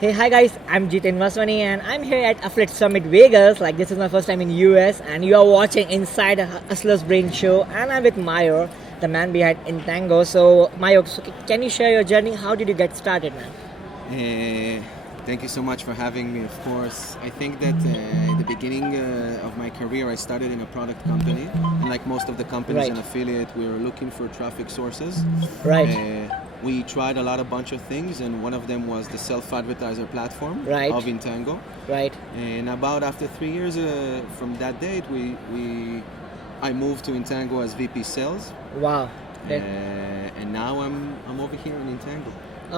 Hey, hi guys, I'm Jitendra Vaswani and I'm here at Affiliate Summit Vegas. Like, this is my first time in US and you are watching Inside a Hustler's Brain show, and I'm with Mayor, the man behind Intango. So Mayor, can you share your journey? How did you get started, man? Thank you so much for having me, of course. I think that at the beginning of my career, I started in a product company. And like most of the companies Right. in affiliate, we were looking for traffic sources. Right. We tried a bunch of things, and one of them was the SelfAdvertiser platform Right. of Intango. Right. And about after 3 years from that date, I moved to Intango as VP Sales. Wow. And now I'm over here in Intango.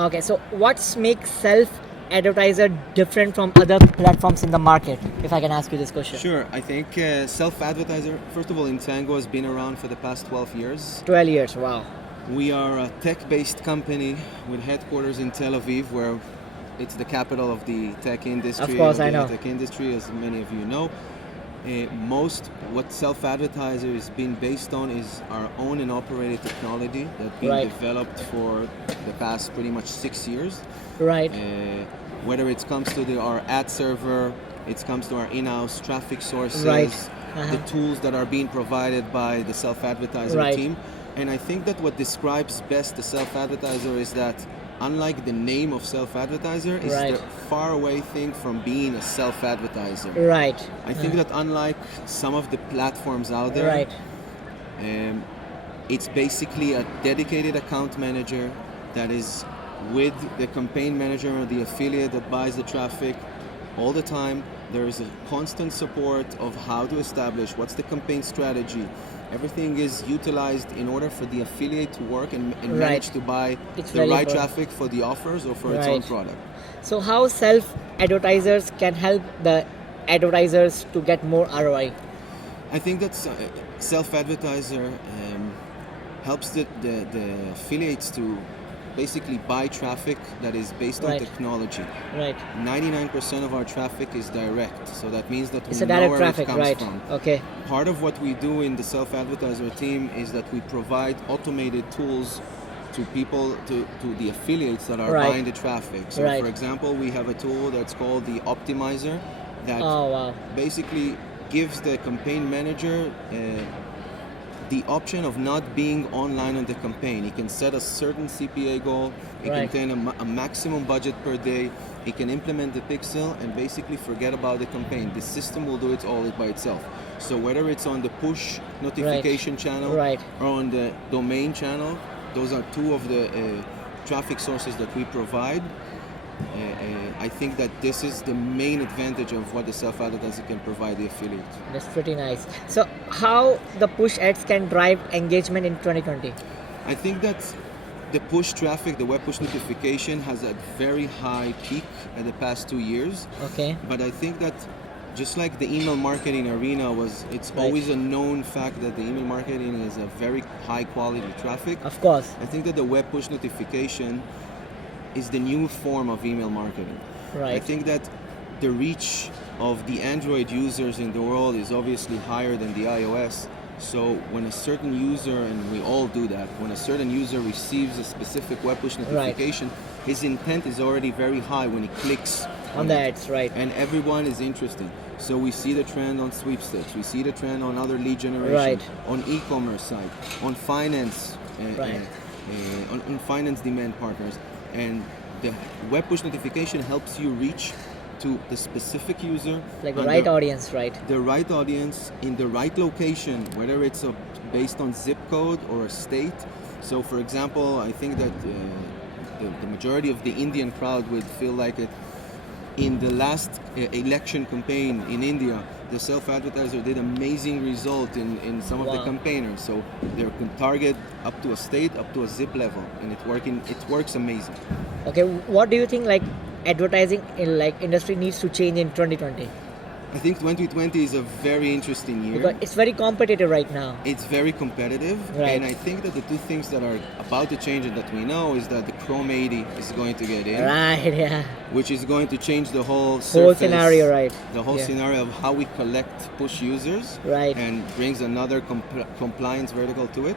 Okay, so what makes SelfAdvertiser different from other platforms in the market, if I can ask you this question? Sure, I think SelfAdvertiser, first of all, Intango has been around for the past 12 years. 12 years, wow. We are a tech-based company with headquarters in Tel Aviv, where it's the capital of the tech industry. Of course, the I know. Tech industry, as many of you know. What SelfAdvertiser is being based on is our own and operated technology that's been Right. developed for the past pretty much 6 years. Right. Whether it comes to our ad server, it comes to our in-house traffic sources, Right. the tools that are being provided by the SelfAdvertiser Right. team. And I think that what describes best the SelfAdvertiser is that unlike the name of SelfAdvertiser, is Right. the far away thing from being a self-advertiser. Right. I think that unlike some of the platforms out there, Right. it's basically a dedicated account manager that is with the campaign manager or the affiliate that buys the traffic all the time. There is a constant support of how to establish what's the campaign strategy. Everything is utilized in order for the affiliate to work and Right. manage to buy It's the very right important. traffic for the offers or for its own Right. product. So how self-advertisers can help the advertisers to get more ROI? I think that self-advertiser helps the affiliates to basically buy traffic that is based on Right. technology. Right. 99% of our traffic is direct, so that means that It's we a know direct where traffic, it comes right? from. Okay. Part of what we do in the self-advertiser team is that we provide automated tools to people, to the affiliates that are Right. buying the traffic. So Right. for example, we have a tool that's called the Optimizer that Oh wow. basically gives the campaign manager the option of not being online on the campaign. He can set a certain CPA goal, he can Right. contain a maximum budget per day, he can implement the pixel and basically forget about the campaign. The system will do it all by itself. So whether it's on the push notification channel Right. or on the domain channel, those are two of the traffic sources that we provide. I think that this is the main advantage of what the self-advertiser can provide the affiliate. That's pretty nice. So how the push ads can drive engagement in 2020? I think that the push traffic, the web push notification has a very high peak in the past 2 years. Okay. But I think that just like the email marketing arena it's Right. always a known fact that the email marketing is a very high quality traffic. Of course. I think that the web push notification is the new form of email marketing. Right. I think that the reach of the Android users in the world is obviously higher than the iOS. So when a certain user, and we all do that, when a certain user receives a specific web push notification, his intent is already very high when he clicks On the it. ads, right. And everyone is interested. So we see the trend on sweepstakes, we see the trend on other lead generation, Right. on e-commerce side, on finance, Right. on finance demand partners. And the web push notification helps you reach to the specific user, Like the and right audience, right? the right audience in the right location, whether it's based on zip code or a state. So for example, I think that the majority of the Indian crowd would feel like it. In the last election campaign in India, the self-advertiser did amazing result in some of the Wow. campaigners. So they can target up to a state, up to a zip level, and it works amazing. Okay. What do you think like advertising in like industry needs to change in 2020? I think 2020 is a very interesting year. Because it's very competitive right now. It's very competitive, Right. and I think that the two things that are about to change and that we know is that the Chrome 80 is going to get in, Right. Yeah. which is going to change the whole Whole surface, scenario, right? the whole Yeah. scenario of how we collect push users, Right. and brings another compliance vertical to it.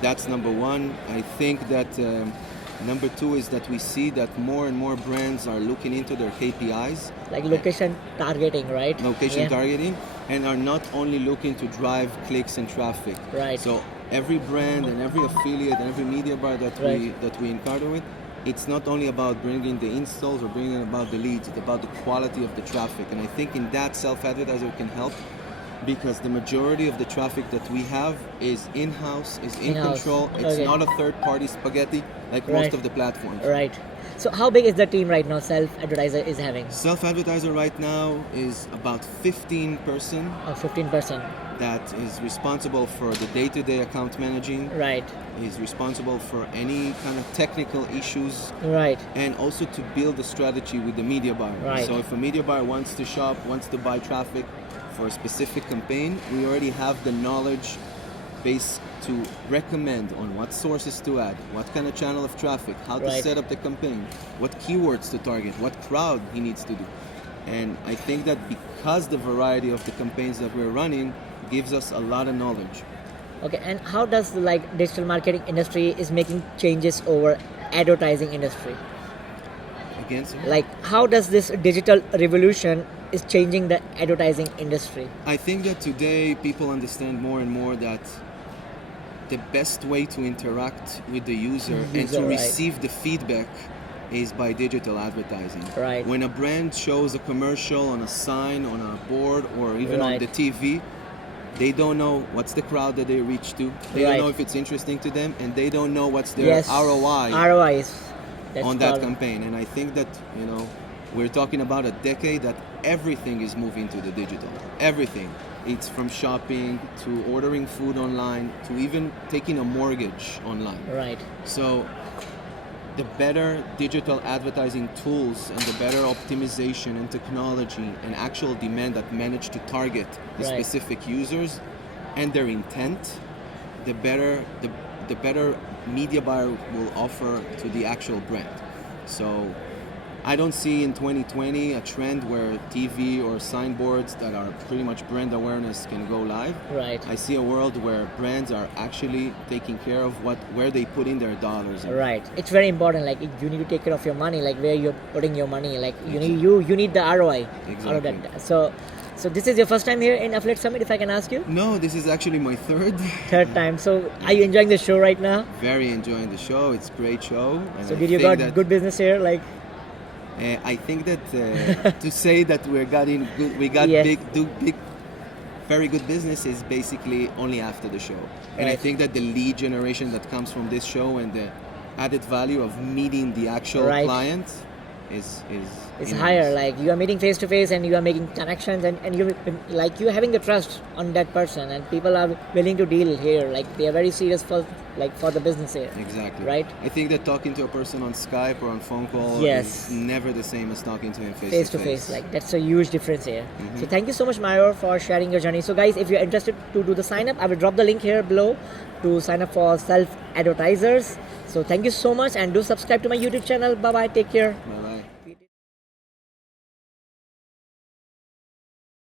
That's number one. I think that Number two is that we see that more and more brands are looking into their KPIs. Like location targeting, right? Location targeting, and are not only looking to drive clicks and traffic. Right. So every brand and every affiliate and every media buyer that we encounter with, it's not only about bringing the installs or bringing about the leads, it's about the quality of the traffic. And I think in that Self-Advertiser can help, because the majority of the traffic that we have is in-house, is in control. It's not a third-party spaghetti like most of the platforms. Right. So how big is the team right now Self-Advertiser is having? Self-Advertiser right now is about 15 person. 15%. That is responsible for the day-to-day account managing. Right. Is responsible for any kind of technical issues. Right. And also to build a strategy with the media buyer. Right. So if a media buyer wants to shop, wants to buy traffic for a specific campaign, we already have the knowledge base to recommend on what sources to add, what kind of channel of traffic, how to set up the campaign, what keywords to target, what crowd he needs to do. And I think that because the variety of the campaigns that we're running gives us a lot of knowledge. Okay, and how does the digital marketing industry is making changes over advertising industry? Again, sir? How does this digital revolution is changing the advertising industry? I think that today people understand more and more that the best way to interact with the user and to receive the feedback is by digital advertising. Right. When a brand shows a commercial on a sign, on a board, or even on the TV, they don't know what's the crowd that they reach to. They don't know if it's interesting to them, and they don't know what's their ROI on that campaign. And I think that, we're talking about a decade that everything is moving to the digital. Everything. It's from shopping to ordering food online to even taking a mortgage online. Right. So the better digital advertising tools and the better optimization and technology and actual demand that manage to target the specific users and their intent, the better media buyer will offer to the actual brand. So I don't see in 2020 a trend where TV or signboards that are pretty much brand awareness can go live. Right. I see a world where brands are actually taking care of where they put in their dollars. Right. It's very important. You need to take care of your money, where you're putting your money. You need the ROI out of that. So this is your first time here in Affiliate Summit, if I can ask you? No, this is actually my third time. So are you enjoying the show right now? Very enjoying the show. It's a great show. And so did you got good business here? I think that to say that we got big, very good business is basically only after the show. And I think that the lead generation that comes from this show and the added value of meeting the actual client is higher. You are meeting face to face and you are making connections and you're having the trust on that person, and people are willing to deal here. They are very serious for the business here. Exactly. Right. I think that talking to a person on Skype or on phone call is never the same as talking to him face to face. That's a huge difference here. So thank you so much, Mayur, for sharing your journey. So guys, if you're interested to do the sign up, I will drop the link here below to sign up for Self-Advertisers. So thank you so much, and do subscribe to my YouTube channel. Bye bye. Take care. Bye.